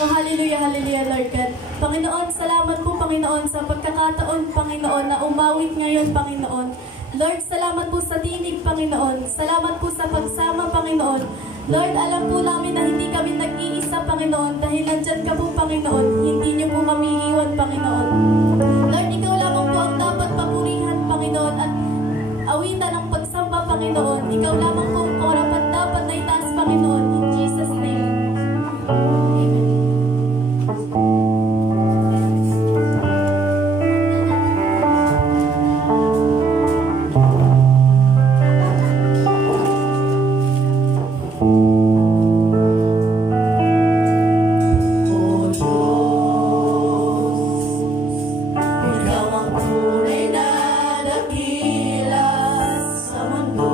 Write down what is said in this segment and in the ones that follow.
Hallelujah, hallelujah, Lord God. Panginoon, salamat po, Panginoon, sa pagkakataon, Panginoon, na umawit ngayon, Panginoon. Lord, salamat po sa tinig, Panginoon. Salamat po sa pagsama, Panginoon. Lord, alam po namin na hindi kami nag-iisa, Panginoon, dahil nandyan ka po, Panginoon. Hindi niyo po kami iwan, Panginoon. Lord, ikaw lamang po ang dapat papurihan, Panginoon, at awitan ang pagsamba, Panginoon. Ikaw lamang po ang karapat dapat na itaas, Panginoon. In Jesus' name. Ikaw ang tunay na dakila sa mundo.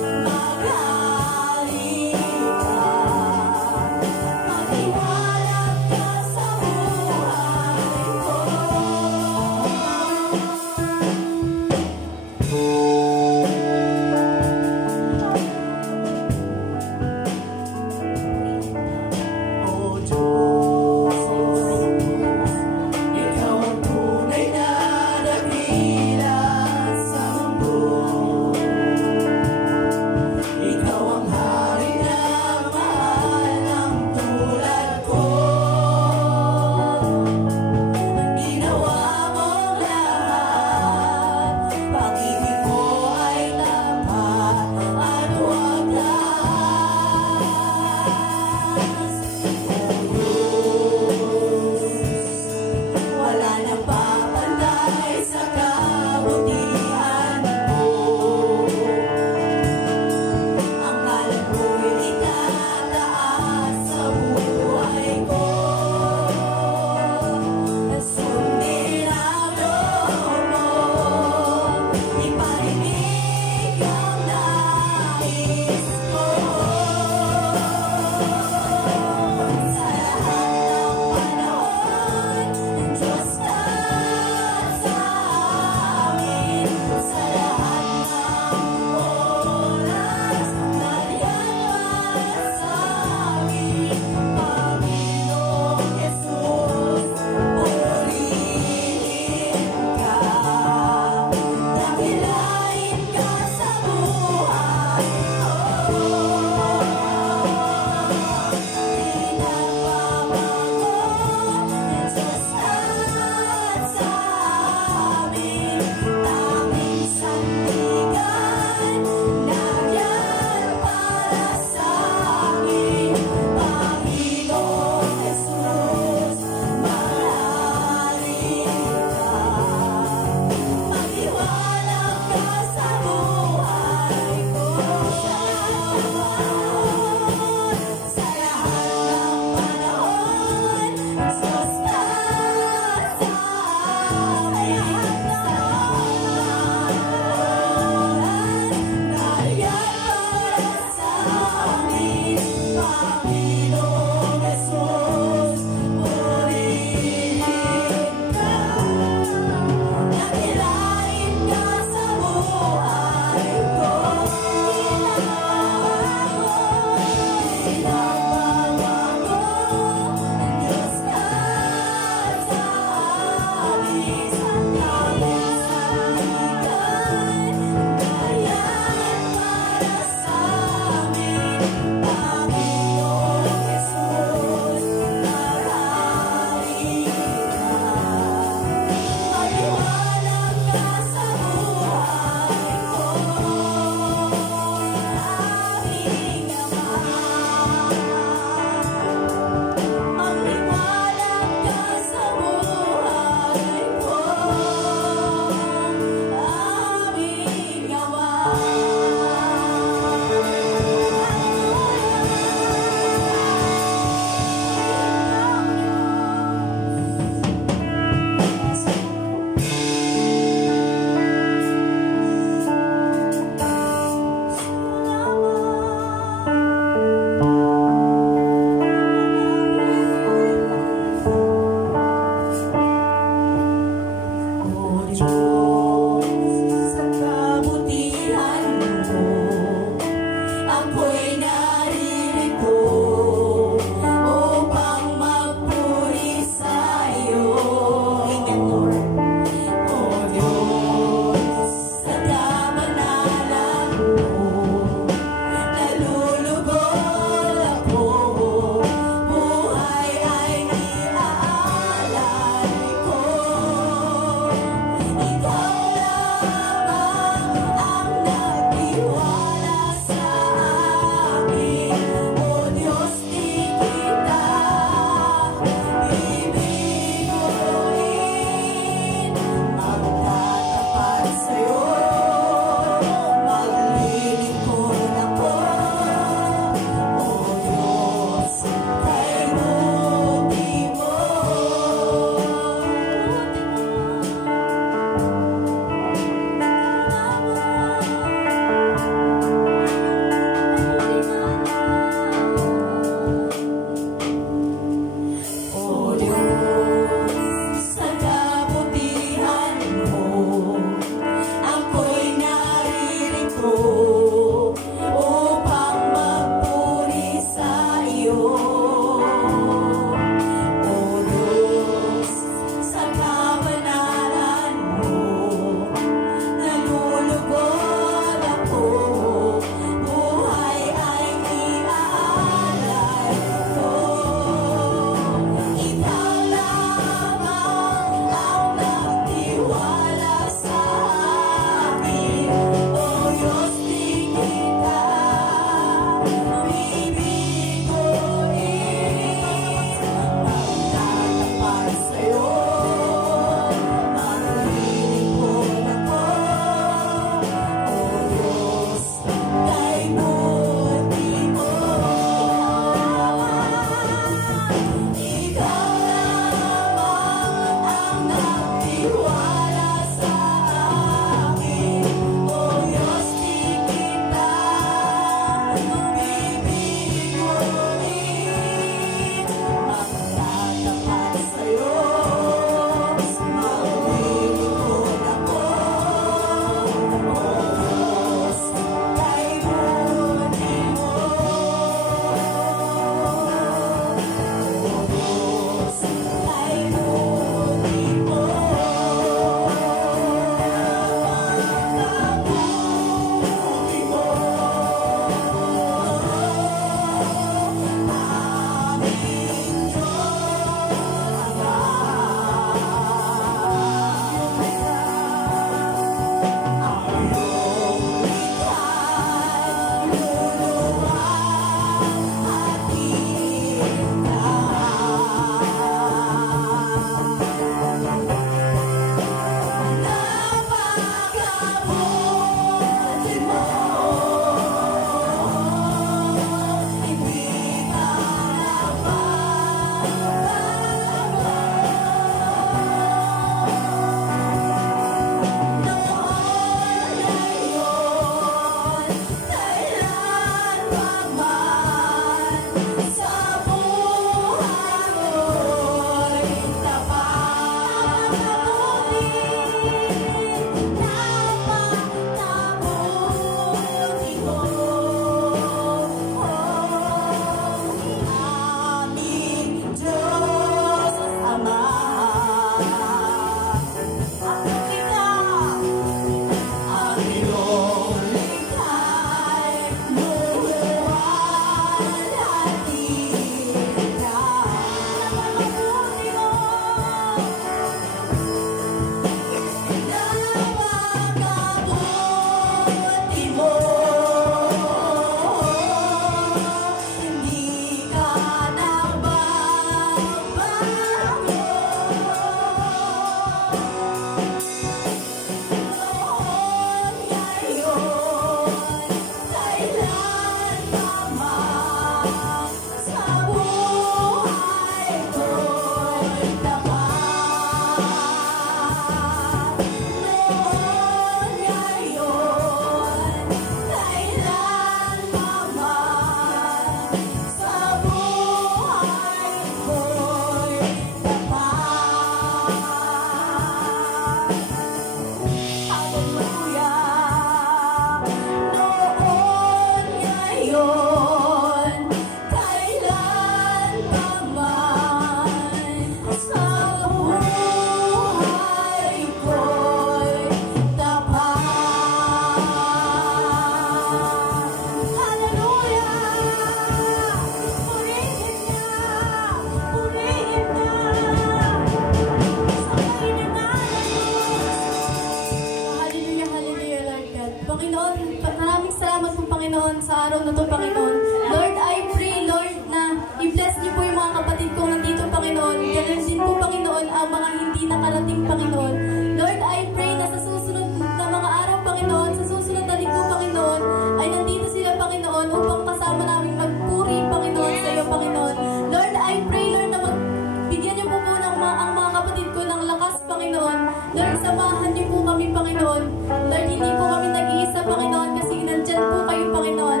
Panginoon, sa araw na to, Panginoon. Lord, I pray, Lord, na i-bless niyo po yung mga kapatid ko nandito, Panginoon. Ganun din po, Panginoon, ang mga hindi nakarating, Panginoon. Lord, I pray na sa susunod na mga araw, Panginoon, sa susunod na linggo, Panginoon, ay nandito sila, Panginoon, upang kasama namin magpuri, Panginoon, sa iyo, Panginoon. Lord, I pray, Lord, na magbigyan niyo po ang mga kapatid ko ng lakas, Panginoon. Lord, samahan niyo po kami, Panginoon. Lord, hindi po kami nag-iisa, Panginoon, kasi nandyan po kayo, Panginoon.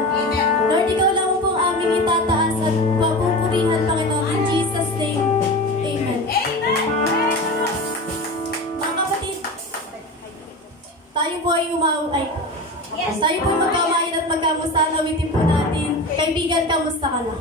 Lord, ikaw lang po ang aming itataas at papupurihan, Panginoon. In Jesus' name, Amen. Mga kapatid, tayo po ay tayo po ay magkamayan at magkamusta. Nawitin po natin. Kaibigan, kamusta ka na?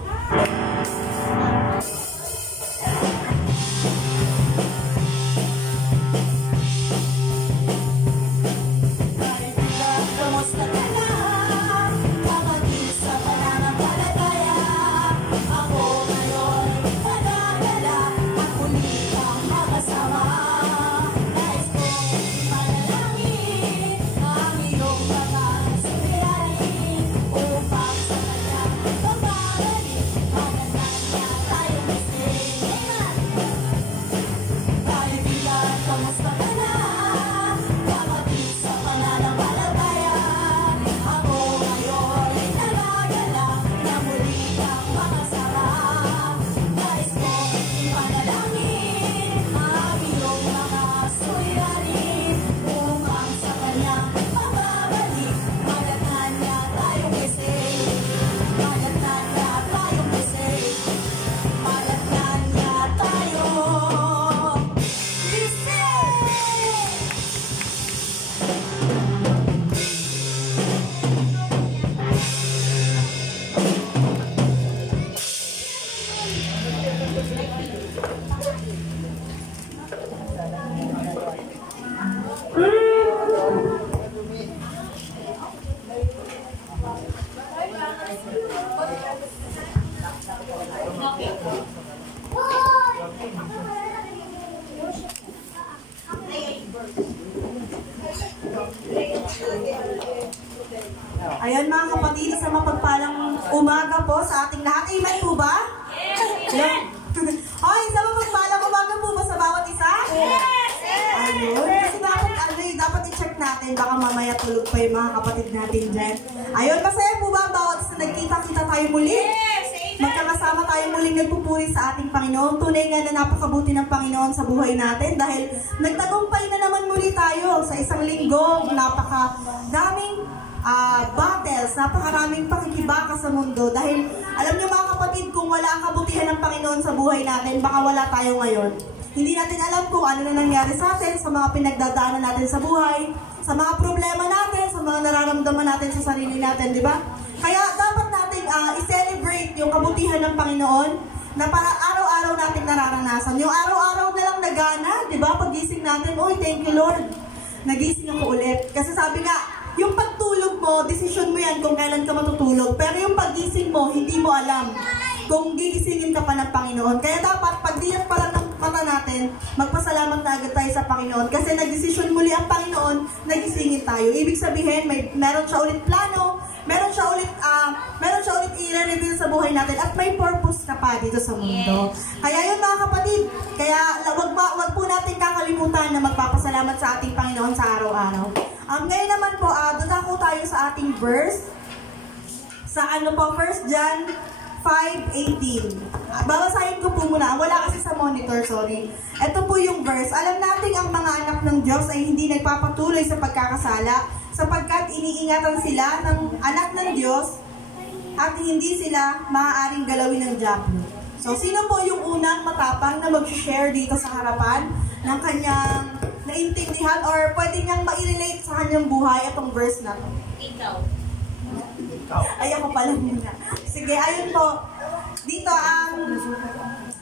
Ayan mga kapatid, sa mapagpalang umaga po sa ating lahat. Amen po ba? Yes! Hoy, sa mapagpalang umaga po ba sa bawat isa? Yes! Ayun, kasi dapat i-check natin, baka mamaya tulog pa yung mga kapatid natin dyan. Ayun, masaya po ba ang bawat isa nagkita-kita tayo muli? Yes! Magkakasama tayo muling nagpupuri sa ating Panginoon. Tunay nga na napakabuti ng Panginoon sa buhay natin dahil nagtagumpay na naman muli tayo sa isang linggo. Napakadaming battles, napakaraming pakikibaka sa mundo dahil alam niyo mga kapatid, kung wala ang kabutihan ng Panginoon sa buhay natin, baka wala tayo ngayon. Hindi natin alam kung ano na nangyari sa atin, sa mga pinagdadaanan natin sa buhay, sa mga problema natin, sa mga nararamdaman natin sa sarili natin, di ba? Kaya dapat natin i-celebrate yung kabutihan ng Panginoon na para araw-araw natin nararanasan. Yung araw-araw na lang nagana, di ba? Pag-gising natin, "Uy, thank you Lord, nagising ako ulit." Kasi sabi nga, yung pagtulog mo, desisyon mo yan kung kailan ka matutulog. Pero yung paggising mo, hindi mo alam kung gigisingin ka pa ng Panginoon. Kaya dapat, pag diyan pa lang ng mata natin, magpasalamat na agad tayo sa Panginoon. Kasi nagdesisyon muli ang Panginoon, nagisingin tayo. Ibig sabihin, meron siya ulit plano, meron siya ulit i-reveal sa buhay natin, at may purpose ka pa dito sa mundo. Kaya yun mga kapatid, kaya wag po natin kakalimutan na magpapasalamat sa ating Panginoon sa araw-araw. Ngayon naman po, doon ako tayo sa ating verse. Sa 1 John 5:18. Babasahin ko po muna. Wala kasi sa monitor, sorry. Ito po yung verse. Alam natin ang mga anak ng Diyos ay hindi nagpapatuloy sa pagkakasala sapagkat iniingatan sila ng anak ng Diyos at hindi sila maaaring galawin ng diablo. So, sino po yung unang matapang na mag-share dito sa harapan ng kanyang naintindihan or pwede niyang ma-relate sa kanyang buhay itong verse na to? Ikaw. Ay, ako pala muna. Sige, ayun po. Dito,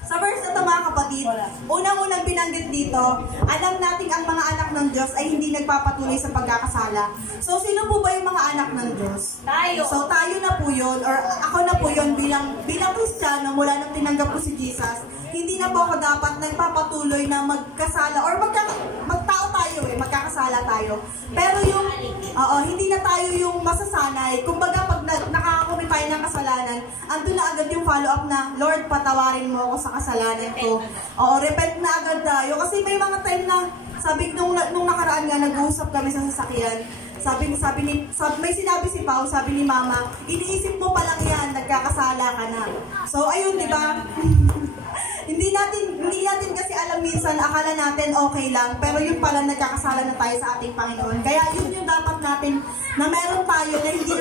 sa verse na ito mga kapatid, unang-unang binanggit dito, alam natin ang mga anak ng Diyos ay hindi nagpapatuloy sa pagkakasala. So, sino po ba yung mga anak ng Diyos? Tayo. So, tayo na po yun, or ako na po yun bilang Kristiyano, mula nang tinanggap ko si Jesus, hindi na po ako dapat nagpapatuloy na magkasala, or magtao tayo tayo eh, magkakasala tayo. Pero yung, hindi na tayo yung masasanay. Kumbaga, pag nakakakumit tayo ng kasalanan, andun na agad yung follow-up na, Lord, patawarin mo ako sa kasalanan ko. Repent na agad tayo. Kasi may mga time na, sabi nung nakaraan nga, nag-uusap kami sa sasakyan, may sinabi si Pao, sabi ni Mama, iniisip mo pa lang yan, nagkakasala ka na. So, ayun, di ba? Hindi natin kasi alam minsan, akala natin okay lang, pero yun pala nagkakasala na tayo sa ating Panginoon. Kaya yun yung dapat natin, na meron tayo, na hindi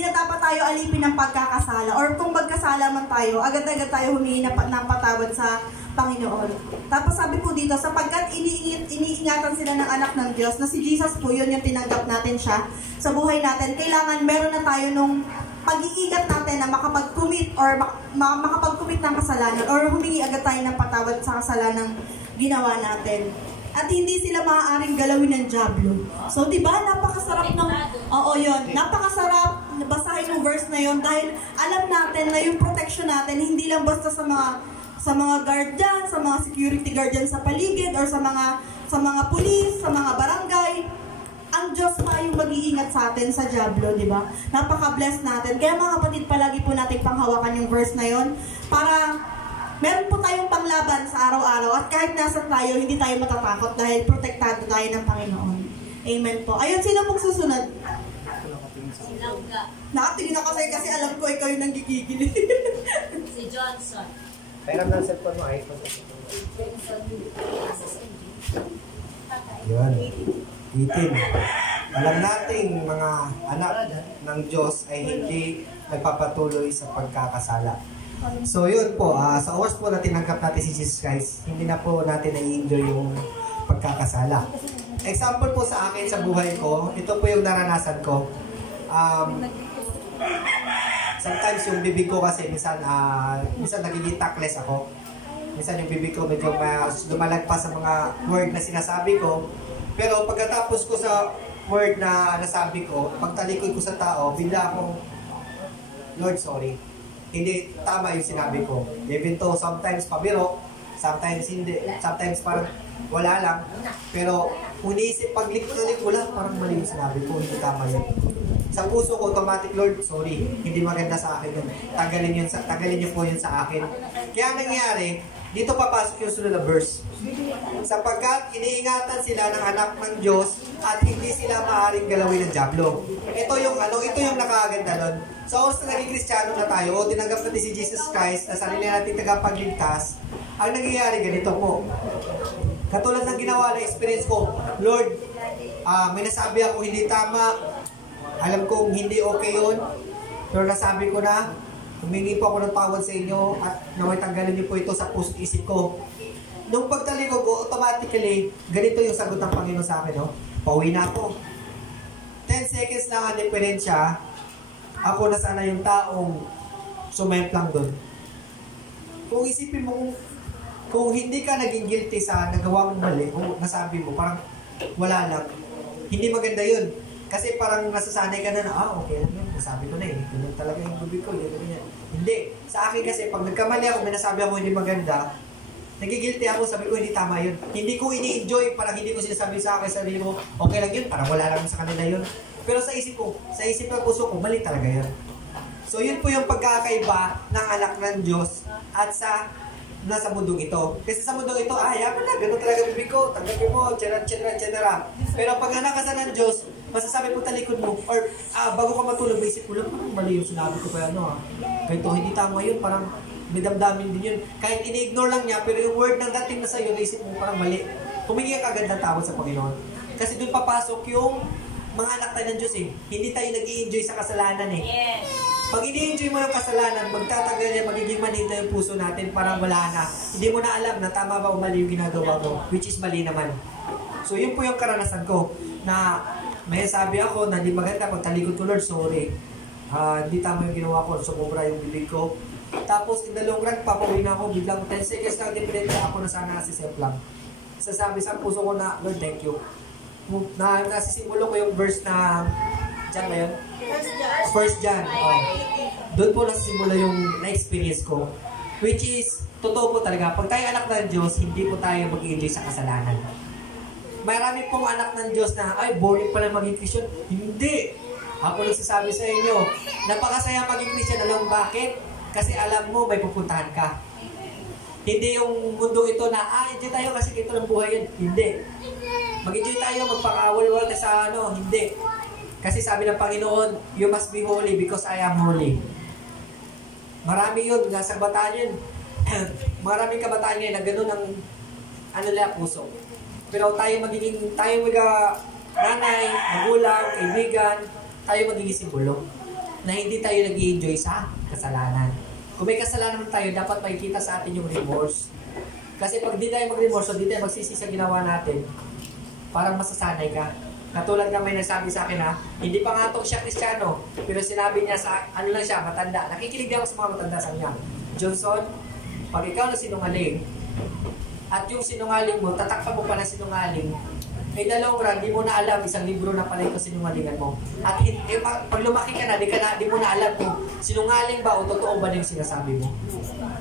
na dapat tayo alipin ng pagkakasala. Or kung magkasala man tayo, agad-agad tayo humingi ng patawad sa Panginoon. Tapos sabi po dito, sapagkat iniingatan sila ng anak ng Diyos, na si Jesus po, yun yung tinanggap natin siya sa buhay natin. Kailangan meron na tayo nung pag-iingat natin na makapag-commit or makapag-commit ng kasalanan or humingi agad tayo ng patawad sa kasalanang ginawa natin. At hindi sila maaaring galawin ng dyablo. So, di ba, napakasarap ng... yun. Napakasarap basahin yung verse na yun dahil alam natin na yung protection natin hindi lang basta sa mga guard dyan, sa mga security guard dyan sa paligid or sa mga pulis, sa mga barangay. Ang Diyos pa yung mag-iingat sa atin sa dyablo, di ba? Napaka-bless natin. Kaya mga kapatid, palagi po natin panghawakan yung verse na yon para meron po tayong panglaban sa araw-araw at kahit nasa tayo, hindi tayo matatakot dahil protektado tayo ng Panginoon. Amen po. Ayun, sino pong susunod? Si Langga. Nakatingin ako sa'yo kasi alam ko ikaw yung nanggigigil. Si Johnson. Pairam ng cellphone mo, iPhone. Yun. 18. Alam nating mga anak ng Diyos ay hindi nagpapatuloy sa pagkakasala. So yun po, sa oras po na tinanggap natin si Jesus Christ, hindi na po natin na-enjoy yung pagkakasala. Example po sa akin sa buhay ko, ito po yung naranasan ko. Sometimes yung bibig ko kasi minsan nagiging tactless ako. Minsan yung bibig ko medyo lumalagpas sa mga word na sinasabi ko. Pero pagkatapos ko sa word na nasabi ko, pagtalikod ko sa tao, bigla akong, Lord, sorry. Hindi tama yung sinabi ko. Even though sometimes pabiro, sometimes hindi. Sometimes parang wala lang. Pero kung iniisip, paglikod wala, parang mali yung sinabi ko, hindi tama yun. Sa puso ko, automatic, Lord, sorry, hindi maganda sa akin yun. Tagalin niyo po yun sa akin. Kaya nangyari, dito papasok yung sunod na verse. Sapagkat iniingatan sila ng anak ng Diyos at hindi sila maaaring galawin ng dyablo. Ito yung nakakaganda nun. Sa oras na naging Kristiyano na tayo, o tinanggap natin si Jesus Christ na sarili natin tagapagligtas, ang nangyayari ganito po. Katulad ng ginawa na experience ko, Lord, may nasabi ako hindi tama, alam kong hindi okay yun, pero nasabi ko na, humingi po ako ng tawad sa inyo at naway tanggalin niyo po ito sa puso't isip ko. Nung pagtalikod ko, automatically, ganito yung sagot ng Panginoon sa akin, no? Pauwi na ako. 10 seconds lang ang diferensya, ako na sana yung taong sumemplang doon. Kung isipin mo, kung hindi ka naging guilty sa nagawa mong mali, o nasabi mo, parang wala lang. Hindi maganda yun. Kasi parang nasasanay ka na okay lang yun, nasabi ko na ganun talaga yung bubig ko, ganyan. Hindi. Sa akin kasi, pag nagkamali ako, may nasabi ako hindi maganda, nagigilty ako, sabi ko hindi tama yun. Hindi ko ini-enjoy, parang hindi ko sinasabi sa akin, sabi ko, okay lang yun, parang wala lang sa kanila yun. Pero sa isip ng puso ko, mali talaga yun. So yun po yung pagkakaiba ng anak ng Diyos at sa nasa mundong ito. Kasi sa mundong ito, yaman na, ganun talaga bibig ko, tanggapin mo, etc. Pero pag anak ka sa ng Diyos, masasabi mo talikod mo, or bago ka matulog, may isip mo lang, parang mali yung sinabi ko pa Ganito, hindi tama yun, parang may damdamin din yun. Kahit ini-ignore lang niya, pero yung word ng dating na sa'yo, naisip mo parang mali. Humingi ka agad ng tawad sa Panginoon. Kasi doon papasok yung mga anak tayo ng Diyos Hindi tayo nag-i-enjoy sa kasalanan Yes. Pag ini-enjoy mo yung kasalanan, magtatagal yan, magiging manita yung puso natin, parang wala na. Hindi mo na alam na tama ba o mali yung ginagawa mo, which is mali naman. So yun po yung karanasan ko, na may sabi ako na di maganda, pag talikod ko, Lord, sorry. Hindi tama yung ginawa ko, sumobra yung bibig ko. Tapos, in the long run, papawin na ako, biglang 10 seconds lang different, ako na sana nasisip lang. Sasabi sa puso ko na, Lord, thank you. Nasisimulo ko yung verse na, dyan ba yun? First John. Doon po nasisimula yung na-experience ko. Which is, totoo po talaga, pag tayo anak ng Diyos, hindi po tayo mag-i-enjoy sa kasalanan. marami pong anak ng Diyos na, ay, boring pala maging Christian. Hindi. Ako nagsasabi sa inyo, napakasaya maging Christian. Alam mo bakit? Kasi alam mo, may pupuntahan ka. Hindi yung mundo ito na, enjoy tayo kasi ito ng buhay yun. Hindi. Mag-enjoy tayo, magpakawal-wal sa hindi. Kasi sabi ng Panginoon, you must be holy because I am holy. Marami yun, nasa kabataan yun. Maraming kabataan ngayon na gano'n ang puso. Pero tayo nanay, magulang, kaibigan, tayo magiging simbolo na hindi tayo nag-i-enjoy sa kasalanan. Kung may kasalanan tayo, dapat makikita sa atin yung remorse. Kasi pag di tayo mag-remorse, di tayo magsisi sa ginawa natin, parang masasanay ka. Katulad nga may nagsabi sa akin hindi pa nga ito siya Kristiyano, pero sinabi niya sa, lang siya, matanda. Nakikinig ako sa mga matanda sa niya. Johnson, pag ikaw na sinungaling, at yung sinungaling mo, tatakpan mo pa ng sinungaling, may dalawang run, di mo na alam, isang libro na pala ito sinungalingan mo. At pag lumaki ka na, di mo na alam kung sinungaling ba o totoo ba yung sinasabi mo.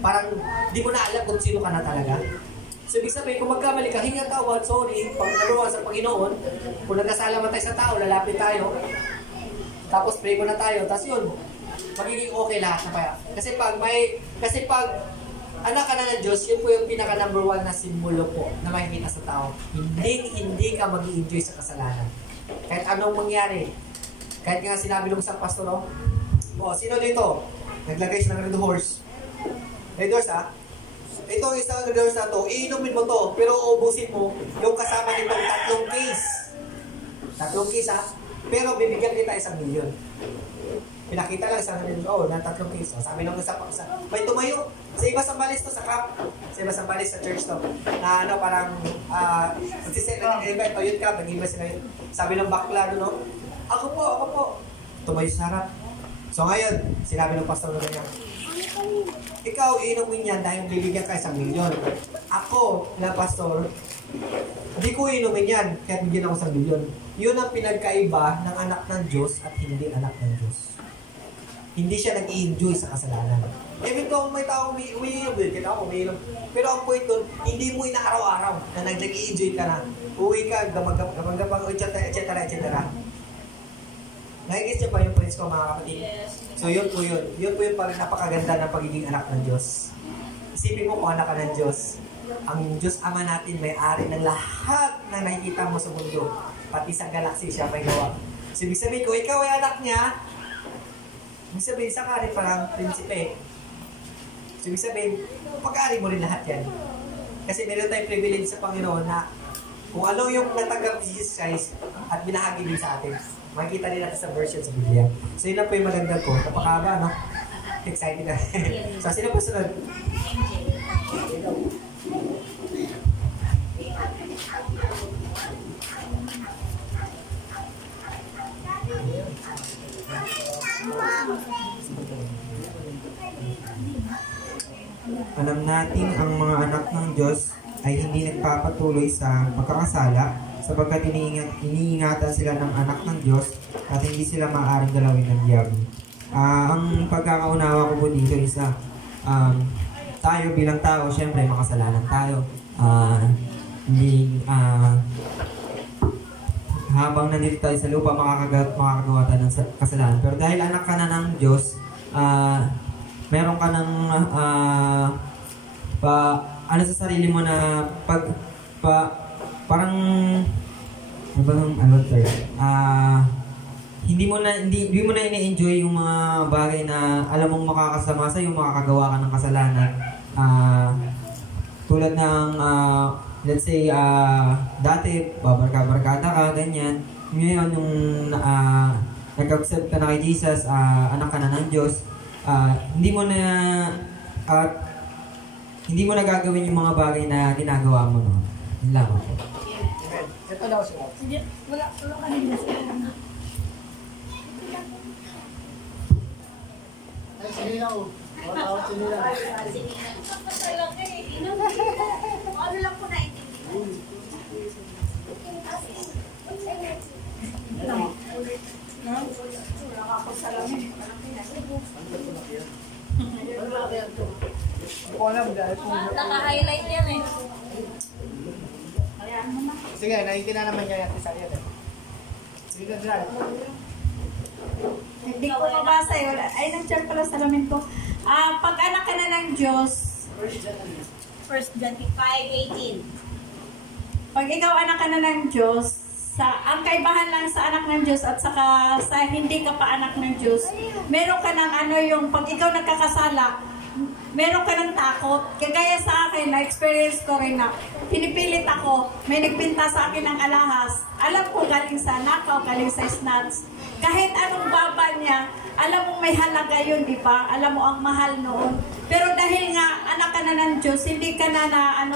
Parang di mo na alam kung sino ka na talaga. So, ibig sabihin, kung magkamali ka, hinga tawad, sorry, pagkaluwa sa Panginoon, kung nagkasalamat tayo sa tao, lalapit tayo, tapos pray ko na tayo, tapos yun, magiging okay lahat na kaya. Kasi pag anak ka na ng Diyos, yun po yung pinaka number 1 na simbolo po na makikita sa tao. Hindi ka mag-i-enjoy sa kasalanan. Kahit anong mangyari. Kahit nga sinabi ng isang pastor, sino dito? Naglagay siya ng red horse. Red horse, ito isang red horse na to, iinumin mo to, pero uubusin mo yung kasama nitong 3 case. 3 case, pero bibigyan kita 1 milyon. Pinakita lang isang na 3 case. Sabi nung isa, may tumayo. Sa iba sa balis to, sa camp. Sa iba sa balis, sa church to. Na parang, invite, yun ka, nag-iba sila yun. Sabi ng bakla, ako po. Tumayo sa harap. So ngayon, sinabi ng pastor na niya, ikaw, iinumin yan dahil bibigyan ka 1 milyon. Ako, na pastor, hindi ko iinumin yan, kahit bigyan ako 1 milyon. Yun ang pinagkaiba ng anak ng Diyos at hindi anak ng Diyos. Hindi siya nag-i-enjoy sa kasalanan. Even though may tao umiinom, pero ang point doon, hindi mo inaaraw-araw na nag-i-enjoy ka na. Uwi ka, gamang-gamang, etc. Nakikita niyo pa yung prince ko, mga kapatid? So yun po yun. Yun po yung napakaganda ng pagiging anak ng Diyos. Isipin mo kung anak ka ng Diyos. Ang Diyos Ama natin may-ari ng lahat na nakikita mo sa mundo. Pati sa galaxy siya may gawa. So ibig sabihin, kung ikaw ay anak niya, ibig sabihin, sa kari parang prinsipe. So ibig sabihin, pag-ari mo rin lahat yan. Kasi meron tayong privilege sa Panginoon na kung ano yung natanggap si Jesus Christ at binahagi din sa atin. Makikita din natin sa version sa Biblia. So yun na po yung maganda ko. Napakaba, no? Excited na. So sino po sunod? Alam natin ang mga anak ng Diyos ay hindi nagpapatuloy sa pagkakasala sapagkat iniingatan sila ng anak ng Diyos at hindi sila maaaring galawin ng diablo. Ang pagkakaunawa ko po dito is tayo bilang tao, syempre makasalanan tayo. Habang nandito tayo sa lupa, makakagawa tayo ng kasalanan. Pero dahil anak ka na ng Diyos, meron ka ng sa sarili mo na parang hindi mo na ini-enjoy yung mga bagay na alam mong makakasama sa yung makakagawa ka ng kasalanan. Tulad ng let's say dati babarkada ka ganyan. Ngayon yung nag-accept ka na kay Jesus, anak ka na ng Diyos, hindi mo na gagawin yung mga bagay na ginagawa mo, no? Yun lang ako. Ito daw siya. Wala ka nila sa Ay, sininaw. Wala ako sininaw. Ano lang po naintindihan? Naka-highlight yan eh. Sige, nakikita naman niya yung isa yan. Sige, Dral. Hindi ko mabasa yun. Ay, nag-chat pala sa lamin ko. Pag anak ka na ng Diyos, 1 John 5:18. Pag ikaw anak ka na ng Diyos, ang kaibahan lang sa anak ng Diyos at saka sa hindi ka pa anak ng Diyos, meron ka ng yung pag ikaw nagkakasala, meron ka ng takot. Kagaya sa akin, na-experience ko rin na pinipilit ako, may nagpinta sa akin ng alahas. Alam ko galing sa nakaw, galing sa snatch. Kahit anong baba niya, alam mo may halaga yun, di ba? Alam mo ang mahal noon. Pero dahil nga anak ka na ng Diyos, hindi ka na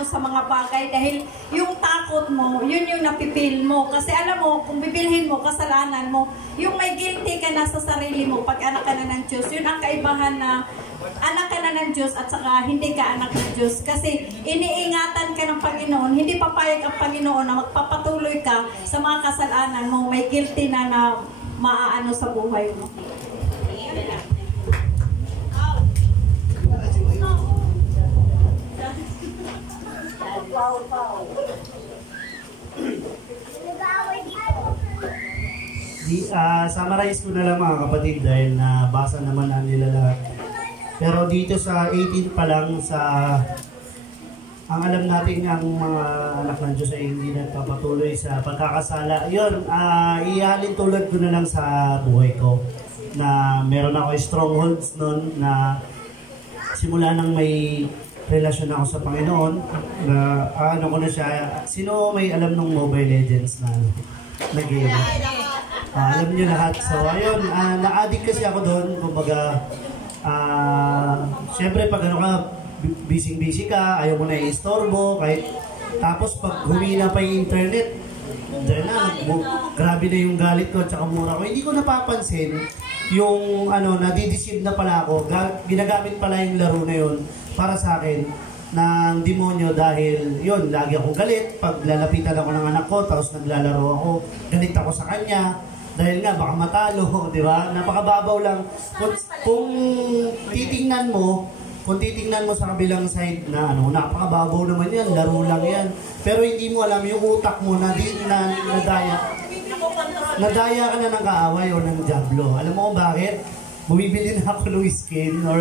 sa mga bagay dahil yung takot mo, yun yung napipil mo. Kasi alam mo, kung bibilhin mo, kasalanan mo, yung may guilty ka na sa sarili mo pag anak ka na ng Diyos, yun ang kaibahan na anak ka na ng Diyos at saka hindi ka anak ng Diyos. Kasi iniingatan ka ng Panginoon, hindi papayag ang Panginoon na magpapatuloy ka sa mga kasalanan mo, may guilty na maaano sa buhay mo. Summarize ko na lang mga kapatid dahil nabasa naman nila lahat. Pero dito sa 18 pa lang ang alam natin ang mga anak ng Diyos ay hindi nagpapatuloy sa pagkakasala. Yun, ihalin tulad ko na lang sa buhay ko na meron ako strongholds noon na simula nang may relasyon ako sa Panginoon na ano ko na siya. Sino may alam ng Mobile Legends na game? Alam niyo lahat. So ayun, na-addict kasi ako doon. Kumbaga, siyempre pag ano ka, busy ka, ayaw mo na i-istorbo, kahit tapos pag humina pa yung internet, dahil grabe na yung galit ko at saka mura ko. Hindi ko napapansin yung nadideceive na pala ako, ginagamit pala yung laro na yun para sa akin ng demonyo dahil yun, lagi akong galit pag lalapitan ako ng anak ko, tapos naglalaro ako, galit ako sa kanya dahil nga baka matalo, di ba? Napakababaw lang. Kung titingnan mo sa kabilang side na napakababaw naman yan, laro lang yan. Pero hindi mo alam yung utak mo na nadaya ka na ng kaaway o ng diablo. Alam mo kung bakit? Bumibili na ako ng skin or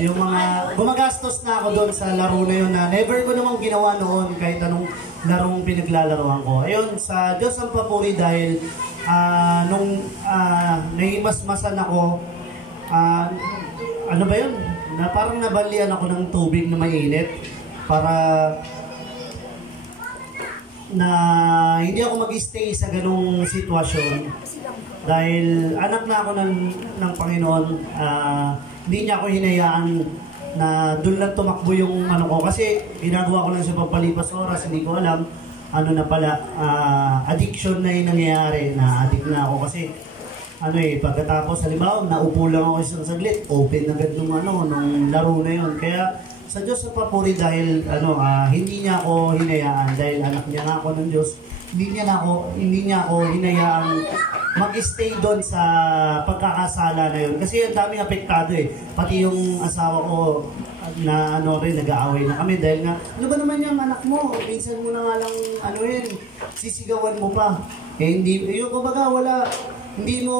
yung mga, gumagastos na ako doon sa laro na yun na never ko namang ginawa noon kahit anong larong pinaglalaroan ko. Ayun, sa Diyos ang papuri dahil nung nahimasmasan ako, ano ba yun? Na parang nabalian ako ng tubig na mainit para na hindi ako mag-stay sa ganung sitwasyon dahil anak na ako ng Panginoon. Hindi niya ako hinayaan na doon lang tumakbo yung ko kasi ginagawa ko lang sa pagpalipas oras, hindi ko alam na pala addiction na yung nangyayari, na addict na ako kasi pagkatapos halimbawa naupo lang ako isang saglit, open agad nung laro na yun. Kaya sa Diyos sa papuri dahil hindi niya ako hinayaan dahil anak niya nga ako ng Diyos. Hindi niya ako hinayaan mag-stay doon sa pagkakasala na yun. Kasi ang daming apektado Pati yung asawa ko na nag-aaway na kami dahil nga, ano ba naman yung anak mo? Minsan mo na nga lang sisigawan mo pa. Hindi mo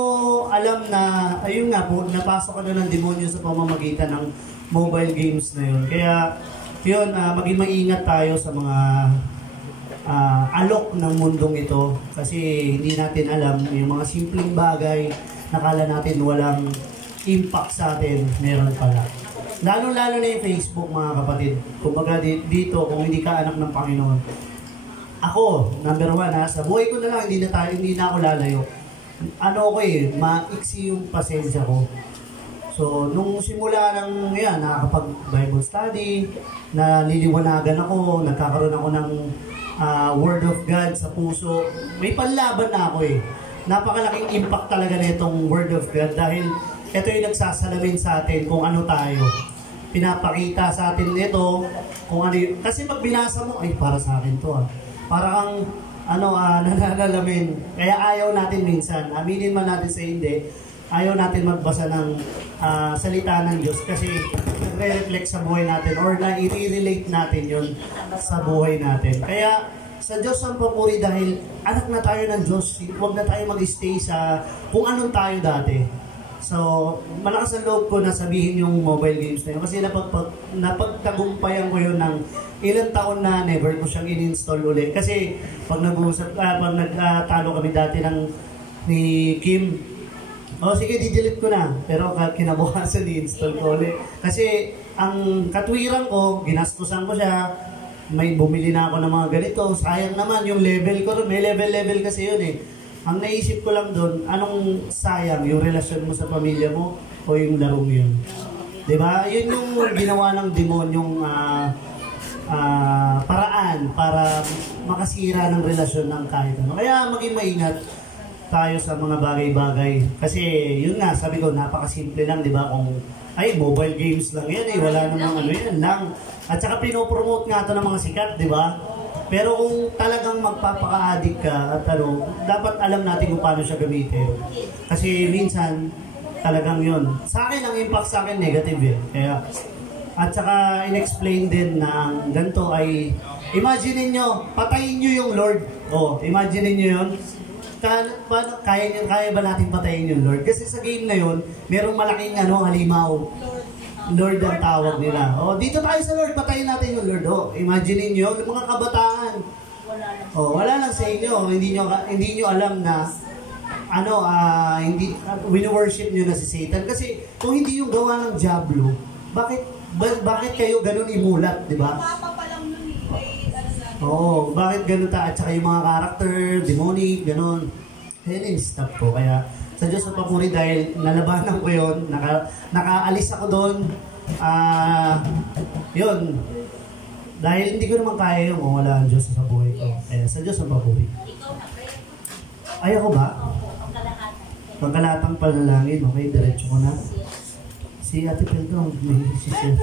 alam na, ayun nga po, napasok ka na ng demonyo sa pamamagitan ng mobile games na yun. Kaya, yun, maging maingat tayo sa mga alok ng mundong ito. Kasi hindi natin alam, yung mga simpleng bagay, nakala natin walang impact sa atin, meron pala. Lalo-lalo na yung Facebook, mga kapatid. Kumbaga dito, kung hindi ka anak ng Panginoon. Ako, number 1 sa buhay ko na lang, hindi na ako lalayo. Maiksi yung pasensya ko. So, nung simula ng nakakapag-Bible study, naliliwanagan ako, nagkakaroon ako ng Word of God sa puso, may panlaban na ako Napakalaking impact talaga nitong Word of God dahil ito yung nagsasalamin sa atin kung ano tayo. Pinapakita sa atin nito kung ano yung, kasi pag binasa mo, ay para sa akin to Parang nananalamin. Kaya ayaw natin minsan, aminin man natin sa hindi, ayaw natin magbasa ng salita ng Diyos kasi nagre-reflect sa buhay natin or na i-relate natin yun sa buhay natin. Kaya sa Diyos ang papuri dahil anak na tayo ng Diyos. Huwag na tayo mag-stay sa kung anong tayo dati. So, malakas ang loob ko na sabihin yung mobile games na yun. Kasi napagtagumpayan ko yun ng ilang taon na never ko siyang in-install ulit. Kasi pag nagtalo kami dati ni Kim, sige, di-delete ko na. Pero kinabukasan i-install ko ulit. Kasi ang katwiran ko, ginastusan ko siya, may bumili na ako ng mga ganito. Sayang naman yung level ko. May level kasi yun eh. Ang naisip ko lang doon, anong sayang yung relasyon mo sa pamilya mo o yung larong yun? Diba? Yun yung ginawa ng demonyong paraan para makasira ng relasyon ng kahit ano. Kaya maging maingat tayo sa mga bagay-bagay. Kasi yun nga, sabi ko, napakasimple lang, di ba? Kung, mobile games lang yan eh. Wala namang ano yan lang. At saka pinopromote nga ito ng mga sikat, di ba? Pero kung talagang magpapaka-addict ka at dapat alam natin kung paano siya gamitin. Kasi minsan, talagang yun. Sa akin, ang impact sa akin, negative eh. Kaya, at saka in-explain din na ganito ay, imagine nyo, patayin nyo yung Lord. Imagine nyo yun. Kaya ba natin patayin yung Lord? Kasi sa game na yun, merong malaking halimaw. Lord ang tawag nila. Dito tayo sa Lord, patayin natin yung Lord. Imagine niyo yung mga kabataan. Wala lang sa inyo. Hindi niyo alam na wino-worship niyo na si Satan. Kasi kung hindi yung gawa ng Diablo, bakit kayo ganun imulat, di ba? Bakit ganun At saka yung mga character, demonic, ganun. Kaya in-stop ko. Kaya sa Diyos ang papuri dahil nalabanan ko yun, nakaalis ako doon, yun, dahil hindi ko naman kaya yung kung wala ang Diyos sa buhay ko. Sa Diyos ang papuri. Ay ako ba? Pagkalatang panalangin, okay, diretso ko na. Si Ate Pedro, may sisip.